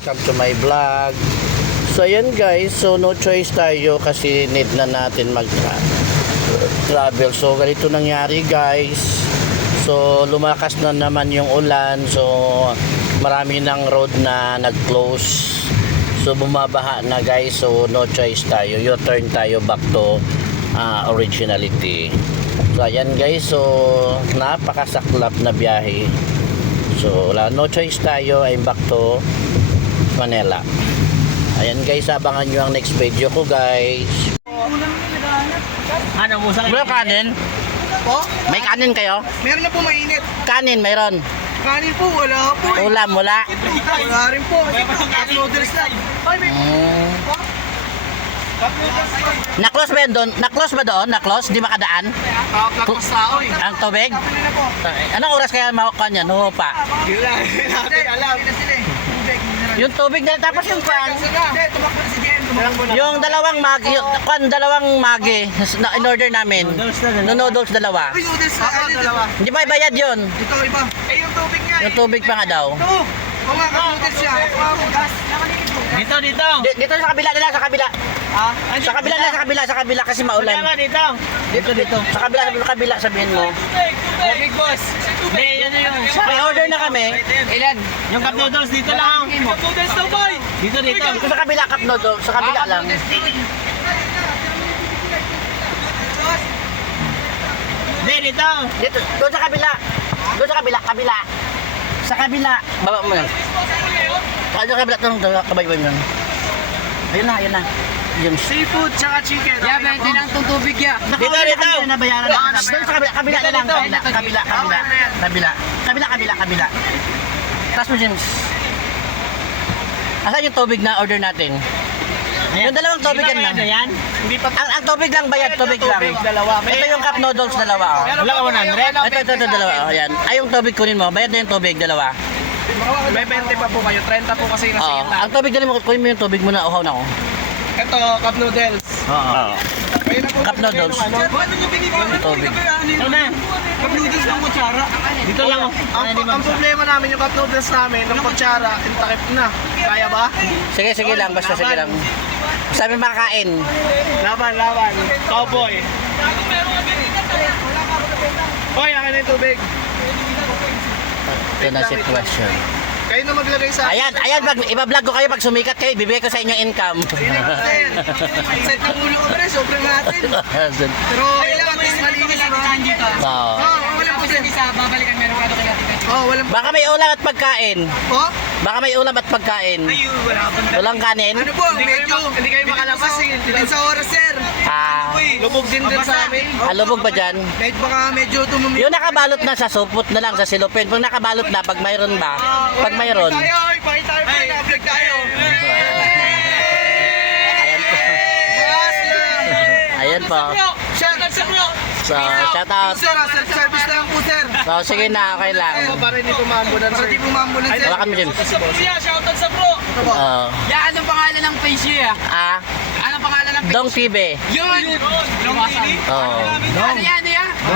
Welcome to my vlog. So ayan guys, so no choice tayo kasi need na natin mag-travel. So ganito nangyari guys. So lumakas na naman yung ulan. So marami ng road na nag-close. So bumabaha na guys. So no choice tayo. U-turn tayo back to originality. So ayan guys, so napakasaklap na biyahe. So wala, no choice tayo. I'm back to Manila. Ayan guys, abangan nyo ang next video ko guys. Ano mo sa May kanin? Po? May kanin kayo? Meron na po mainit. Kanin, mayroon. Kanin po, wala po. Ulam, wala. Wala rin po. Cup noodles lang. Ay, may cup Na-close ba yun doon? Na-close ba doon? Na-close? Di makadaan? noodles tao eh. Ang tubig? Kape na po. Anong oras kaya makukuha niyan? Huho pa. Gila, natin alam. Hindi na sila eh. Tubig, mineral. Yung tubig na tapos yung pan. Hindi, tumakbo na si Jen. Tumakbo na. Yung dalawang magi, dalawang magi na in order namin. Noodles dalawa. Uy, noodles na. Ako, dalawa. Hindi ba bayad yun? Ito, iba. Eh, yung tubig nga. Yung tubig pa nga daw. Ito. Kung nga, cup noodles siya. Gas. Dito, dito. Dito sa kabila nila, sa kabila. Ah? Sa kabila na, sa kabila kasi maulan. Dito. Dito. Sa kabila sabihin mo. Big boss. Hindi, yan na yung... May order na kami. Ilan? Yung cup noodles dito lang. Cup noodles daw, boy. Dito. Dito sa kabila cup noodles, sa kabila lang. Hindi, dito. Dito, doon sa kabila. Doon sa kabila. Sa kabila. Baba mo lang. Doon sa kabila, kabay mo lang. Ayun na. Yun. Seafood, tsaka chicken. Yeah, bente lang itong tubig ya. Dito. Nabayaran na. Doon sa kabila na lang. Kabila. Tapos mo James. Asan yung tubig na order natin? Yung dalawang tubig yan lang. Hindi pa. Ang tubig lang bayad, tubig lang. Dalawa. Ito yung cup noodles dalawa. Oh. Wala ka 100? Ito dalawa. Oh, ayan. Ay yung tubig kunin mo. Bayad na yung tubig dalawa. May 20 pa po kayo. 30 po kasi na Oo. Ang tubig dali mo, kunin mo yung tubig muna. Uhaw na ako. Ito, cup noodles. Oo. Ayun na po. Cup noodles. Paano nyo binibigyan? Tubig. Ano na? Cup noodles ng kutsara. Dito lang. Ang problema namin, yung cup noodles namin, ng kutsara, intakip na. Kaya ba? Sige lang. Basta sige lang. Sabi makakain. Laban. Cowboy. Hoy, akin na yung tubig. Ito na sitwasyon. Kayo na maglagay sa... Ayan. Iba-vlog ko kayo pag sumikat kayo. Bibigay ko sa inyo income. Natin. Set ng ulo ko ba sobrang natin. Pero kailangan at least malinis ba? Oo. Walang po siya. Babalikan meron ka kay Ate Pecho. Walang po. Baka may ulam at pagkain. Po? Baka may ulam at pagkain. Wala po. Walang kanin. Ano po, medyo... Hindi kayo makalabas eh. Din sa oras, sir. Lubog din sa amin. Lubog ba dyan? Medyo tumumi. Yung nakabalot na sa supot na lang sa silupin. Pag nakabalot na, pag mayroon ba? Pag mayroon. Tayo, pakita tayo po. Na-vlog tayo. Ayan po. So, shout out. Sir, self-service na lang po, sir. So, sige na, okay lang. Para hindi pumambulan, sir. Para hindi pumambulan, sir. Hawakan mo dyan. Shoutout sa bro. Ito po. Ya, anong pangalan ng page niya? Anong pangalan ng page? Dong TV. Yun! Long TV? Oo. Ano yan?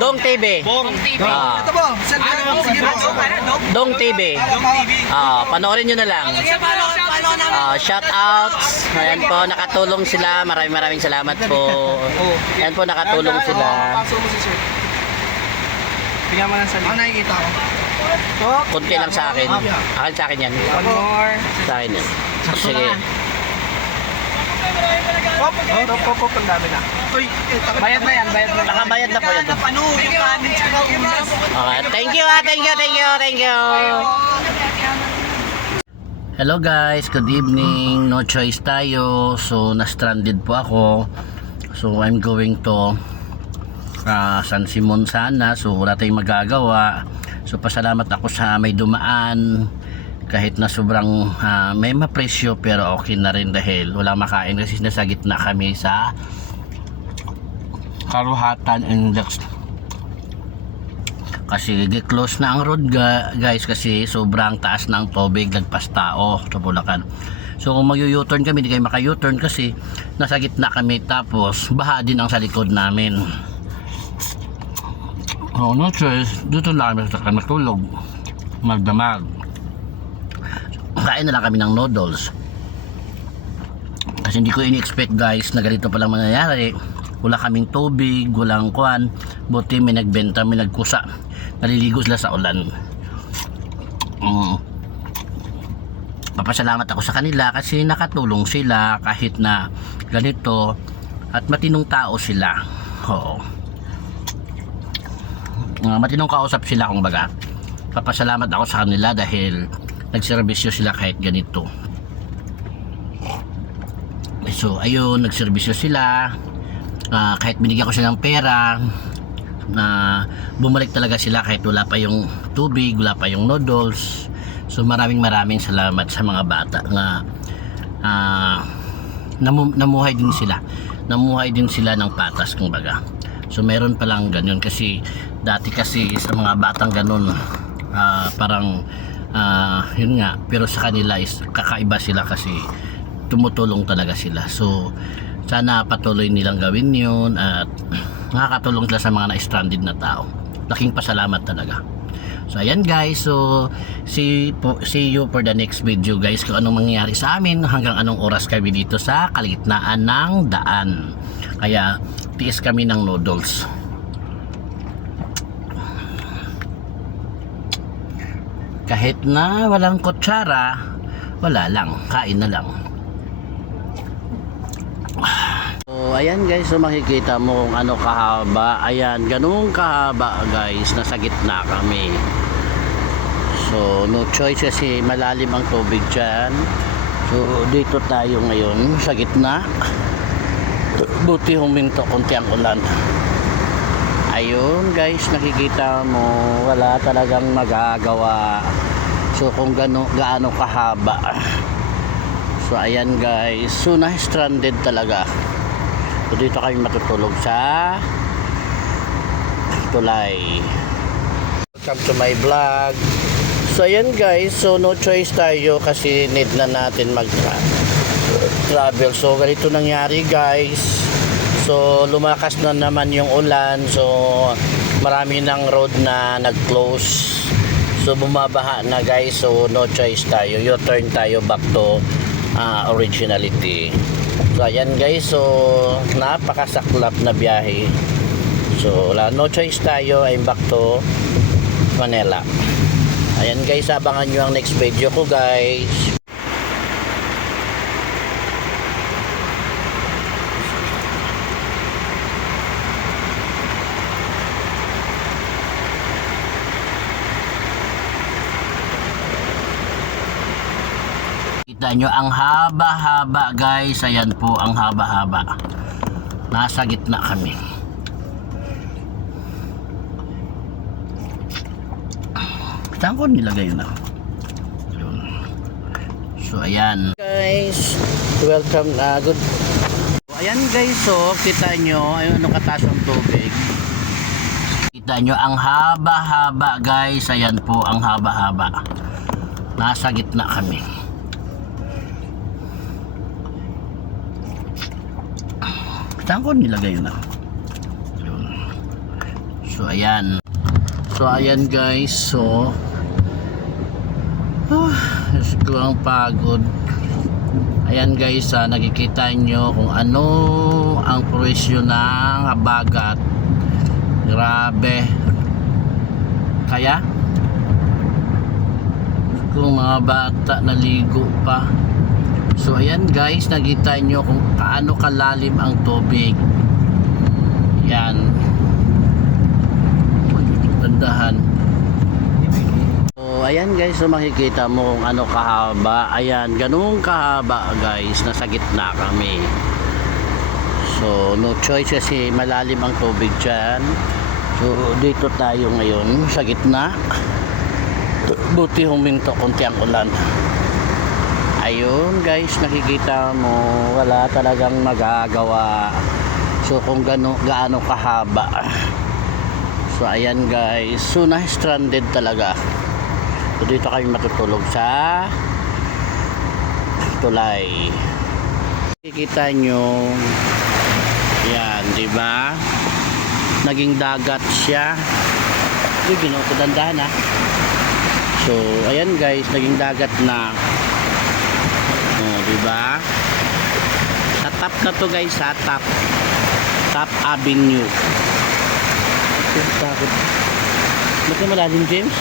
Dong TV. Dong TV. Ito po, self-service po. Sige po. Dong TV. Panoorin nyo na lang. Sige, paano namin? Shout outs. Ayan po, nakatulong sila. Maraming salamat po. Ayan po, nakatulong sila. Paso mo si sir. Bigyan mo lang sa link. Nakikita ko. Kunti lang sa akin. Sa akin yan. One more. Sa akin yan. Sige. Pop, ang dami na. Uy, bayad na yan. Nakabayad na po yan. Ano, yung kanin tsaka ulam. Okay. Thank you. Hello guys, good evening. No choice tayo. So, na-stranded po ako. So, I'm going to San Simon sana. So, wala tayong magagawa. So, pasalamat ako sa may dumaan. Kahit na sobrang may mapresyo, pero okay na rin dahil wala makain kasi nasa gitna kami sa Karuhatan Index. Kasi close na ang road guys kasi sobrang taas ng tubig, lagpas tao sa Bulacan. So kung mag-u-turn kami, hindi kayo maka-u-turn kasi nasa gitna kami, tapos baha din ang sa likod namin. No choice, dito na kami sa matulog, magdamag. kain na lang kami ng noodles. Kasi hindi ko ini-expect guys na ganito palang mangyayari. Wala kaming tubig, walang kuwan. Buti may nagbenta, may nagkusa. Naliligo sila sa ulan. Papasalamat ako sa kanila kasi nakatulong sila kahit na ganito at matinong tao sila. Oo. Matinong kausap sila kung baga. Papasalamat ako sa kanila dahil nagserbisyo sila kahit ganito. So ayun, nagserbisyo sila. Kahit binigyan ko sila ng pera na bumalik talaga sila kahit wala pa yung tubig, wala pa yung noodles. So maraming salamat sa mga bata na namuhay din sila. Namuhay din sila ng patas kung baga. So meron palang ganyan kasi dati kasi sa mga batang ganun parang yun nga, pero sa kanila is kakaiba sila kasi tumutulong talaga sila. So sana patuloy nilang gawin yun at nakakatulong sila sa mga na-stranded na tao. Laking pasalamat talaga. So ayan guys, so see you for the next video guys kung anong mangyayari sa amin hanggang anong oras kami dito sa kalagitnaan ng daan. Kaya tiis kami ng noodles. Kahit na walang kutsara, wala lang, kain na lang. So ayan guys, so makikita mo kung ano kahaba. Ayan, ganun kahaba guys, nasa gitna kami. So no choice kasi malalim ang tubig dyan. So dito tayo ngayon sa gitna. Buti huminto konti ang ulan. Ayun guys, nakikita mo wala talagang magagawa. So kung gaano kahaba. So ayan guys, so na-stranded talaga. So dito kami matutulog sa tulay. Welcome to my vlog. So ayan guys, so no choice tayo kasi need na natin mag-travel. So ganito nangyari guys. So lumakas na naman yung ulan. So marami ng road na nag-close. So bumabaha na guys. So no choice tayo. U-turn tayo back to originality. So ayan guys, so napakasaklap na biyahe. So wala, no choice tayo, I'm back to Manila. Ayan guys, abangan nyo ang next video ko guys. Kita nyo ang haba-haba guys. Ayan po ang haba-haba. Nasa gitna kami. Saan ko nilagay yun? So ayan guys, welcome na good. So, ayan guys, so kita nyo ayun ano kataas ang tubig. Kita nyo ang haba-haba guys. Ayan po ang haba-haba. Nasa gitna kami. Saan ko nilagay yun? So ayan. So ayan guys, so ko ang pagod. Ayan guys, nakikita nyo kung ano ang presyo ng habagat. Grabe. Kaya kung mga bata naligo pa. So ayan guys, nakita nyo kung kaano kalalim ang tubig. Yan. Tandahan. So ayan guys, so makikita mo kung ano kahaba. Ayan, ganun kahaba guys, nasa gitna kami. So no choice kasi malalim ang tubig dyan. So dito tayo ngayon sa gitna. Buti huminto konti ang ulan. Ayun guys, nakikita mo wala talagang magagawa. So kung gaano kahaba. So ayan guys, so na-stranded talaga. So dito kami matutulog sa tulay. Nakikita nyo yan, di ba? Naging dagat siya. Yung binukudandahan ha. So ayan guys, naging dagat na. na to guys sa Top Avenue. Takot. Ba't na malalim, James?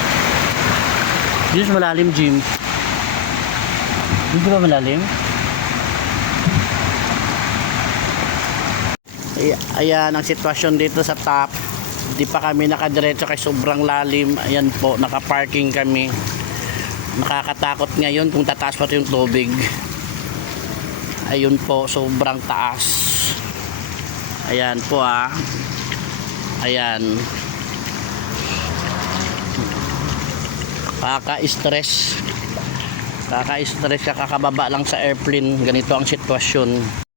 James, malalim, James. Hindi ba malalim? Ayan ang sitwasyon dito sa top. Di pa kami nakadiretso kay sobrang lalim. Ayan po, nakaparking kami. Nakakatakot ngayon kung tataas pa yung tubig. Ayun po, sobrang taas. Ayan po Ayan. Kaka-stress kakababa lang sa airplane. Ganito ang sitwasyon.